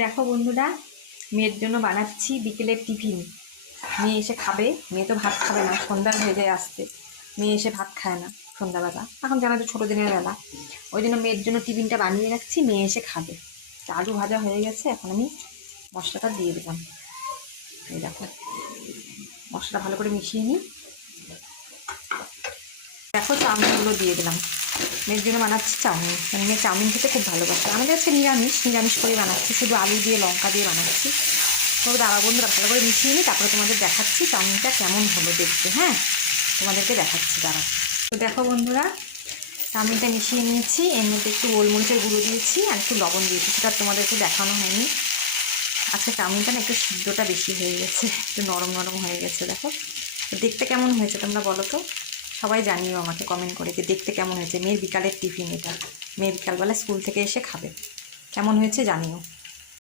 দেখো বন্ধুরা, মেয়ের জন্য বানাচ্ছি বিকেলের টিফিন। মেয়ে এসে খাবে। মেয়ে তো ভাত খাবে না, সন্ধ্যা হয়ে যায় আসতে। মেয়ে এসে ভাত খায় না সন্ধ্যাবেলা, এখন জানা তো ছোটো দিনের বেলা। ওই জন্য মেয়ের জন্য টিফিনটা বানিয়ে রাখছি, মেয়ে এসে খাবে। আলু ভাজা হয়ে গেছে, এখন আমি মশলাটা দিয়ে দিলাম। এই দেখো, মশলা ভালো করে মিশিয়ে নিই। দেখো, চাউমিনগুলো দিয়ে দিলাম। মেয়ের জন্য বানাচ্ছি চাউমিন, মেয়ে চাউমিন খেতে খুব ভালোবাসে। আমাদের আজকে নিরামিষ করে বানাচ্ছি, শুধু আলু দিয়ে লঙ্কা দিয়ে বানাচ্ছি। তো দাঁড়া বন্ধুরা, ভালো করে মিশিয়ে নিই, তারপরে তোমাদের দেখাচ্ছি চাউমিনটা কেমন হলো দেখতে। হ্যাঁ, তোমাদেরকে দেখাচ্ছি, দাঁড়া। তো দেখো বন্ধুরা, চাউমিনটা মিশিয়ে নিয়েছি। এর মধ্যে একটু গোলমরিচের গুঁড়ো দিয়েছি আর একটু লবণ দিয়েছি, সেটা তোমাদেরকে দেখানো হয়নি। আজকে চাউমিনটা না একটু সিদ্ধটা বেশি হয়ে গেছে, একটু নরম নরম হয়ে গেছে। দেখো, তো দেখতে কেমন হয়েছে তোমরা বলো তো, সবাই জানিও আমাকে কমেন্ট করে যে দেখতে কেমন হয়েছে। মেয়ের বিকালের টিফিন এটা, মেয়ে বিকালবেলা স্কুল থেকে এসে খাবে। কেমন হয়েছে জানিও।